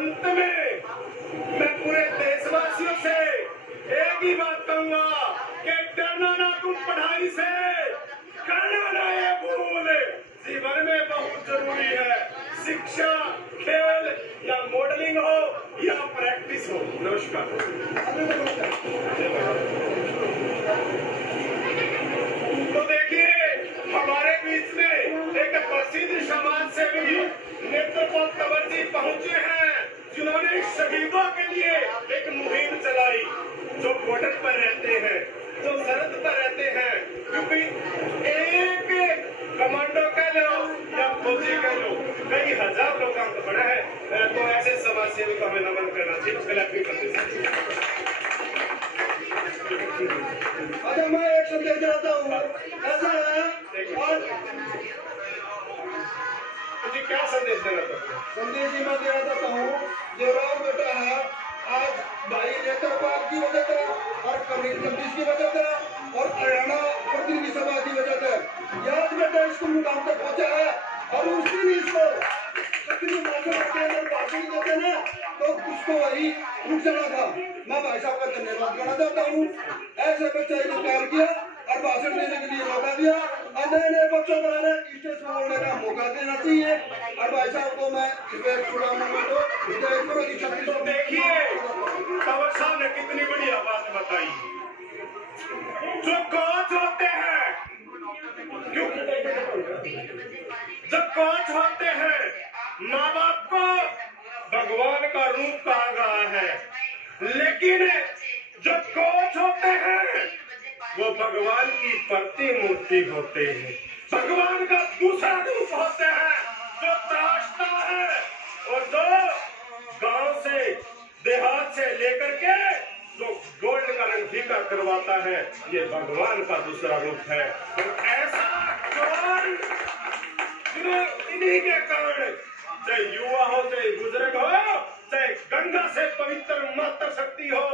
अंत में मैं पूरे देशवासियों से एक ही बात कहूंगा कि डरना ना तुम पढ़ाई से, करना ना ये भूल जीवन में बहुत जरूरी है। शिक्षा, खेल या मॉडलिंग हो या प्रैक्टिस हो। नमस्कार। तो देखिए, हमारे बीच में एक प्रसिद्ध समाज सेवी नेत्रपाल कंवर जी पहुंचे हैं, जिन्होंने शहीदों के लिए एक मुहिम चलाई, जो बॉर्डर पर रहते हैं, जो सरहद पर रहते हैं, क्योंकि एक कमांडो कह लो या फौजी कह लो, कई हजार लोग काम तो बड़ा है। तो ऐसे समाज सेवी को हमें नमन करना चाहिए, उसके लिए अपील करते हैं। अच्छा, मैं एक संदेश देता हूँ, ऐसा है और मुझे क्या संदेश देना चाहते हैं? संदेश ही मैं देना चाहता हूँ, देवराव बेटा है आज भाई नेत्रपाल की वजह से और कमीज की वजह से और हरियाणा प्रतिनिधि सभा की वजह से याद बेटा इसको मुकाम तक पहुँचा है। और उस दिन इसको सक्रिय भाषण के अंदर भाषण देते ना तो उसको वही रुक जाना था। मैं भाई साहब का धन्यवाद करना चाहता हूँ, ऐसे बच्चे ने प्यार किया और भाषण देने के लिए मौका दिया और नए नए बच्चों को स्टेज पर बोलने का मौका देना चाहिए। और भाई साहब को मैं तो देखिए, कंवर साहब ने कितनी बढ़िया बात बताई। जो कोच होते हैं, जो कोच होते हैं, माँ बाप को भगवान का रूप कहा गया है, लेकिन जो कोच होते हैं वो भगवान की प्रतिमूर्ति होते हैं। भगवान का दूसरा रूप होते हैं जो तराशता है और जो गांव से देहात से लेकर के जो गोल्ड का रंग फीका करवाता है, ये भगवान का दूसरा रूप है। तो ऐसा कौन इन्हीं के कारण, चाहे युवा हो, चाहे बुजुर्ग हो, चाहे गंगा से पवित्र माता शक्ति हो,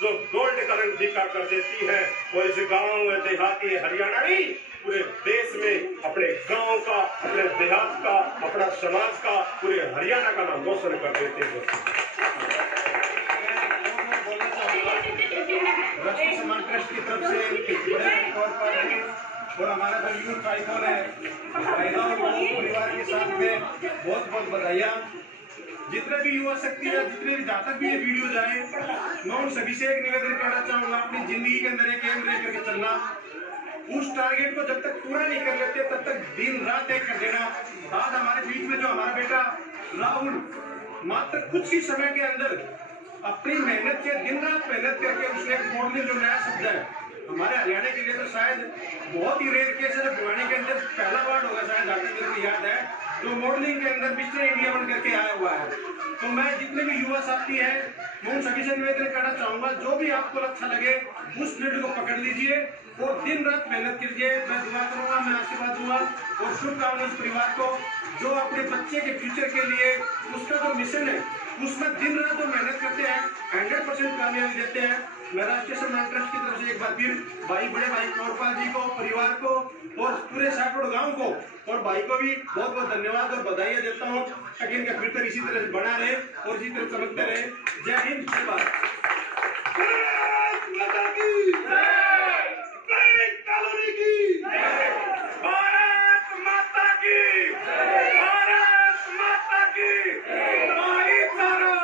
जो गोल्ड का रंग फीका कर देती है, वो इस गांव देहाती हरियाणवी पूरे देश में अपने गांव का, अपने देहात का, अपना समाज का, पूरे हरियाणा का नाम रोशन कर देते हैं। राष्ट्रीय समाज ट्रस्ट की तरफ से बड़े तौर पर और हमारा जो यूथ आइकॉन है परिवार के साथ में बहुत बहुत बधाइयाँ। जितने भी युवा शक्ति है, जितने भी जहाँ तक भी ये वीडियो जाए, मैं उन सभी से एक निवेदन करना चाहूंगा, अपनी जिंदगी के अंदर एक एम लेकर के चलना। उस टारगेट को जब तक पूरा नहीं कर लेते तब तक दिन रात एक कर देना। आज हमारे बीच में जो हमारा बेटा राहुल मात्र कुछ ही समय के अंदर अपनी मेहनत से दिन रात मेहनत करके उसने एक मॉडलिंग जो नया शब्द है हमारे हरियाणा के लिए तो शायद बहुत ही रेयर केस है, भिवानी के अंदर पहला वार्ड होगा शायद, जहाँ तक मेरे को याद है, जो मॉडलिंग के अंदर मिस्टर इंडिया बन करके आया हुआ है। तो मैं जितने भी युवा साथी हैं, मैं उन सभी से निवेदन करना चाहूंगा, जो भी आपको अच्छा लगे उस फील्ड को पकड़ लीजिए और दिन रात मेहनत कीजिए। मैं दुआ करूंगा, मैं आशीर्वाद दूंगा और शुभकामनाएं उस परिवार को जो अपने बच्चे के फ्यूचर के लिए उसका जो मिशन है उसमें दिन रात जो मेहनत करते हैं 100% कामयाबी देते हैं। मैं राष्ट्रीय समाज ट्रस्ट की तरफ से एक बार फिर भाई बड़े भाई कंवरपाल जी को, परिवार को और पूरे सैकड़ों गांव को और भाई को भी बहुत बहुत धन्यवाद और बधाइयां देता हूं, ताकि इनका फ्यूचर इसी तरह से बना रहे और इसी तरह चमकते रहे। जय हिंद, जय भारत। कॉलोनी की भारत माता की, भारत माता की, भाईचारा।